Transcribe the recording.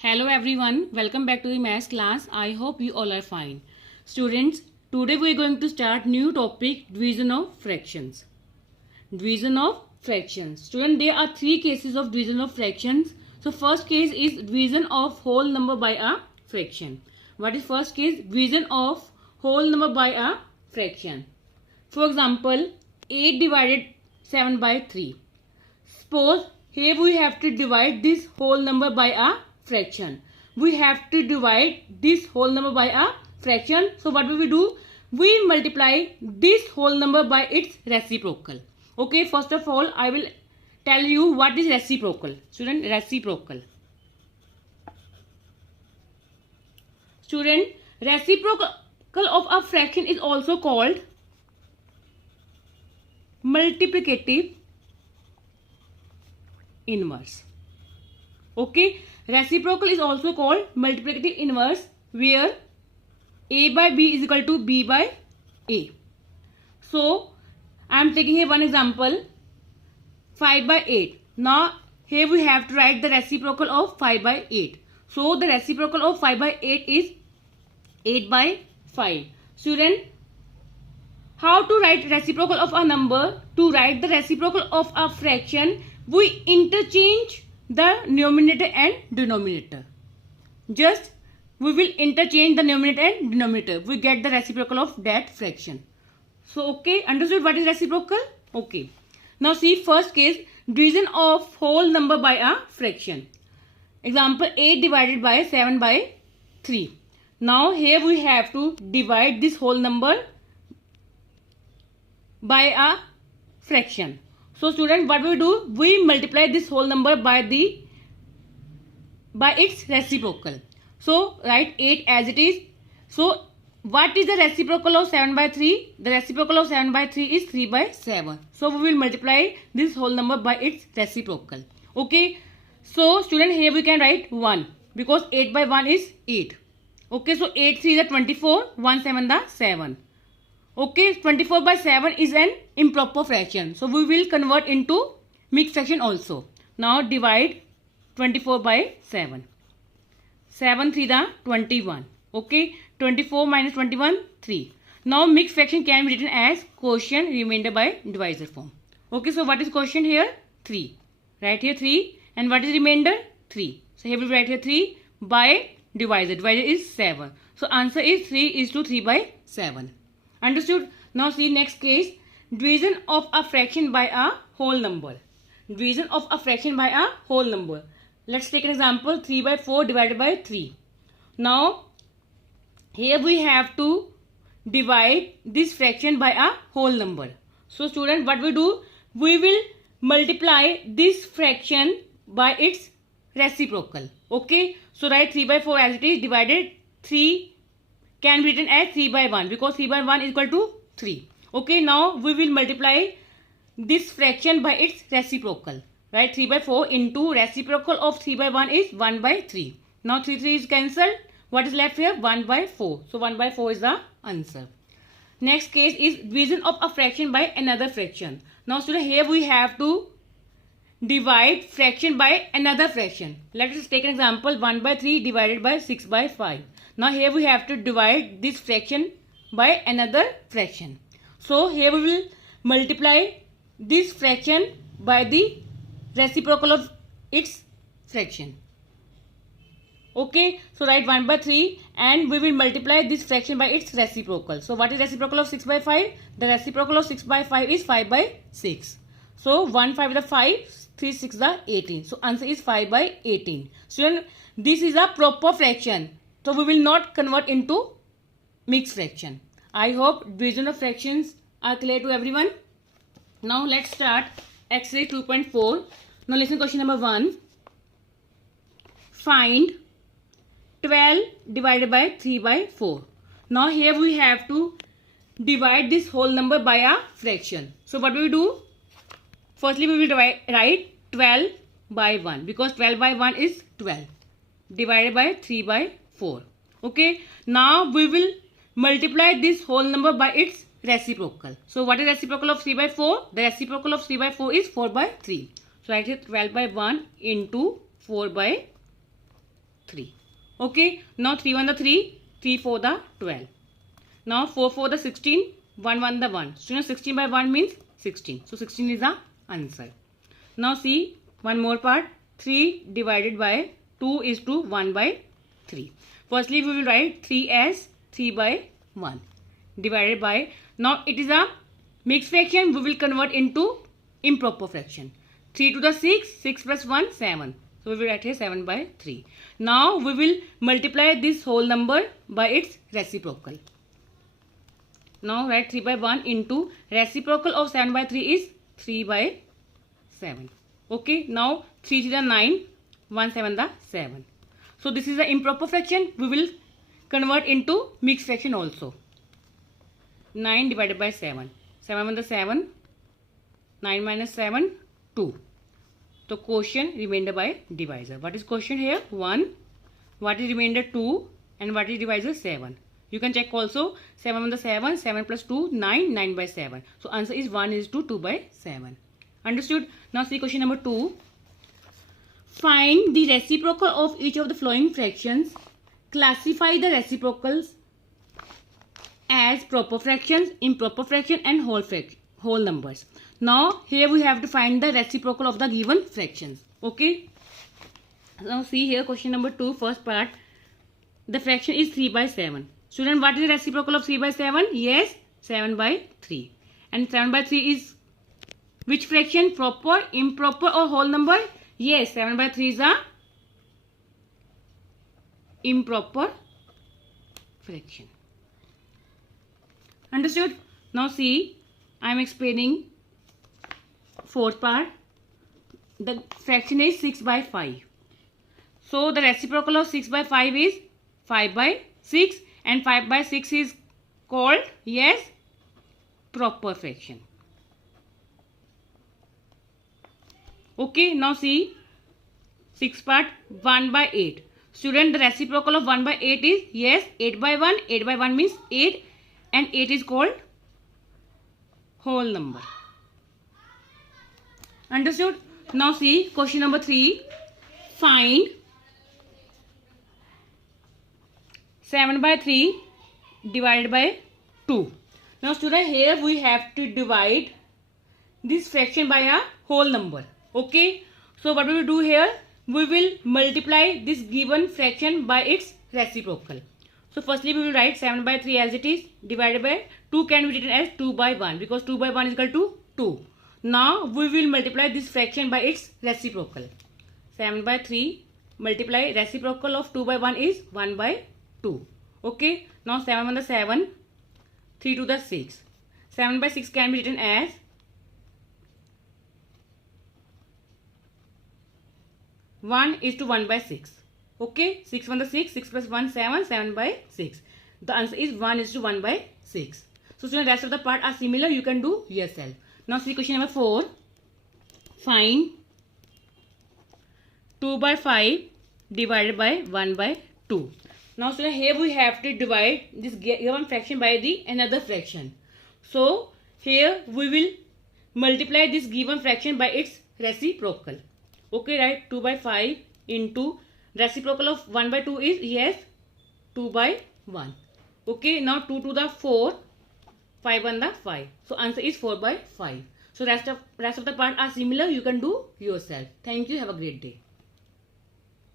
Hello everyone, welcome back to the maths class. I hope you all are fine. Students, today we are going to start new topic, division of fractions. Division of fractions. Student, there are three cases of division of fractions. So first case is division of whole number by a fraction. What is first case? Division of whole number by a fraction. For example, 8 divided 7 by 3. Suppose here we have to divide this whole number by a fraction. We have to divide this whole number by a fraction. So what will we do? We multiply this whole number by its reciprocal. Okay, first of all, I will tell you what is reciprocal. Student, reciprocal. Student, reciprocal of a fraction is also called multiplicative inverse. Okay, reciprocal is also called multiplicative inverse, where a by b is equal to b by a. So I am taking here one example, 5 by 8. Now here we have to write the reciprocal of 5 by 8. So the reciprocal of 5 by 8 is 8 by 5. Student, how to write reciprocal of a number? To write the reciprocal of a fraction, we interchange the numerator and denominator. Just we will interchange the numerator and denominator. We get the reciprocal of that fraction. So okay, understood what is reciprocal? Okay. Now see first case, division of whole number by a fraction. Example, 8 divided by 7 by 3. Now here we have to divide this whole number by a fraction. So student, what we do? We multiply this whole number by its reciprocal. So write 8 as it is. So what is the reciprocal of 7 by 3? The reciprocal of 7 by 3 is 3 by 7. So we will multiply this whole number by its reciprocal. Okay. So student, here we can write 1 because 8 by 1 is 8. Okay. So 8 3 is the 24, 1 7 the 7. Okay, 24 by 7 is an improper fraction. So we will convert into mixed fraction also. Now divide 24 by 7. 7 3 the 21. Okay, 24 minus 21, 3. Now mixed fraction can be written as quotient remainder by divisor form. Okay, so what is quotient here? 3. Write here 3. And what is remainder? 3. So here we will write here 3 by divisor. Divisor is 7. So answer is 3 is to 3 by 7. Understood? Now see next case, division of a fraction by a whole number. Division of a fraction by a whole number. Let's take an example, 3 by 4 divided by 3. Now here we have to divide this fraction by a whole number. So student, what we do? We will multiply this fraction by its reciprocal. Okay, so write 3 by 4 as it is, divided 3 can be written as 3 by 1 because 3 by 1 is equal to 3. Okay, now we will multiply this fraction by its reciprocal. Right, 3 by 4 into reciprocal of 3 by 1 is 1 by 3. Now 3 is cancelled. What is left here? 1 by 4. So 1 by 4 is the answer. Next case is division of a fraction by another fraction. Now student, here we have to divide fraction by another fraction. Let us take an example, 1 by 3 divided by 6 by 5. Now here we have to divide this fraction by another fraction. So here we will multiply this fraction by the reciprocal of its fraction. Okay, so write 1 by 3 and we will multiply this fraction by its reciprocal. So what is reciprocal of 6 by 5? The reciprocal of 6 by 5 is 5 by 6. So 1 5 is the 5, 3 6 is the 18. So answer is 5 by 18. Student, this is a proper fraction. So we will not convert into mixed fraction. I hope division of fractions are clear to everyone. Now let's start exercise 2.4. Now listen question number 1. Find 12 divided by 3 by 4. Now here we have to divide this whole number by a fraction. So what will we do? Firstly we will write 12 by 1 because 12 by 1 is 12 divided by 3 by 4. Okay, now we will multiply this whole number by its reciprocal. So what is reciprocal of 3 by 4? The reciprocal of 3 by 4 is 4 by 3. So write here 12 by 1 into 4 by 3. Okay, now 3 1 the 3, 3 4 the 12. Now 4 4 the 16, 1 1 the 1. So 16 by 1 means 16. So 16 is the answer. Now see one more part. 3 divided by 2 is to 1 by 3. Firstly, we will write 3 as 3 by 1 divided by. Now it is a mixed fraction. We will convert into improper fraction. 3 to the 6, 6 plus 1, 7. So we will write here 7 by 3. Now we will multiply this whole number by its reciprocal. Now write 3 by 1 into reciprocal of 7 by 3 is 3 by 7. Okay, now 3 to the 9, 1 7 the 7. So this is the improper fraction. We will convert into mixed fraction also. 9 divided by 7. 7 1 the 7. 9 minus 7, 2. So quotient remainder by divisor. What is quotient here? 1. What is remainder? 2. And what is divisor? 7. You can check also. 7 1 the 7. 7 plus 2, 9. 9 by 7. So answer is 1 is to 2 by 7. Understood? Now see question number 2. Find the reciprocal of each of the following fractions. Classify the reciprocals as proper fractions, improper fraction and whole numbers. Now here we have to find the reciprocal of the given fractions. Okay. Now see here question number 2, first part. The fraction is 3 by 7. Student, what is the reciprocal of 3 by 7? Yes, 7 by 3. And 7 by 3 is which fraction? Proper, improper or whole number? Yes, 7 by 3 is a improper fraction. Understood? Now see, I am explaining fourth part. The fraction is 6 by 5. So the reciprocal of 6 by 5 is 5 by 6 and 5 by 6 is called, yes, proper fraction. Okay, now see 6 part 1 by 8. Student, the reciprocal of 1 by 8 is, yes, 8 by 1. 8 by 1 means 8 and 8 is called whole number. Understood? Now see question number 3. Find 7 by 3 divided by 2. Now student, here we have to divide this fraction by a whole number. Okay. So what we will do here? We will multiply this given fraction by its reciprocal. So firstly we will write 7 by 3 as it is, divided by 2 can be written as 2 by 1 because 2 by 1 is equal to 2. Now we will multiply this fraction by its reciprocal. 7 by 3 multiply reciprocal of 2 by 1 is 1 by 2. Okay. Now 7 1 the 7, 3 to the 6. 7 by 6 can be written as 1 is to 1 by 6. Okay. 6 1 the 6, 6 plus 1 7, 7 by 6. The answer is 1 is to 1 by 6. So student, rest of the part are similar. You can do yourself. Now see question number 4. Find 2 by 5 divided by 1 by 2. Now student, here we have to divide this given fraction by the another fraction. So here we will multiply this given fraction by its reciprocal. Okay, right? 2 by 5 into reciprocal of 1 by 2 is, yes, 2 by 1. Okay, now 2 to the 4, 5 1 the 5. So answer is 4 by 5. So rest of the part are similar. You can do yourself. Thank you. Have a great day.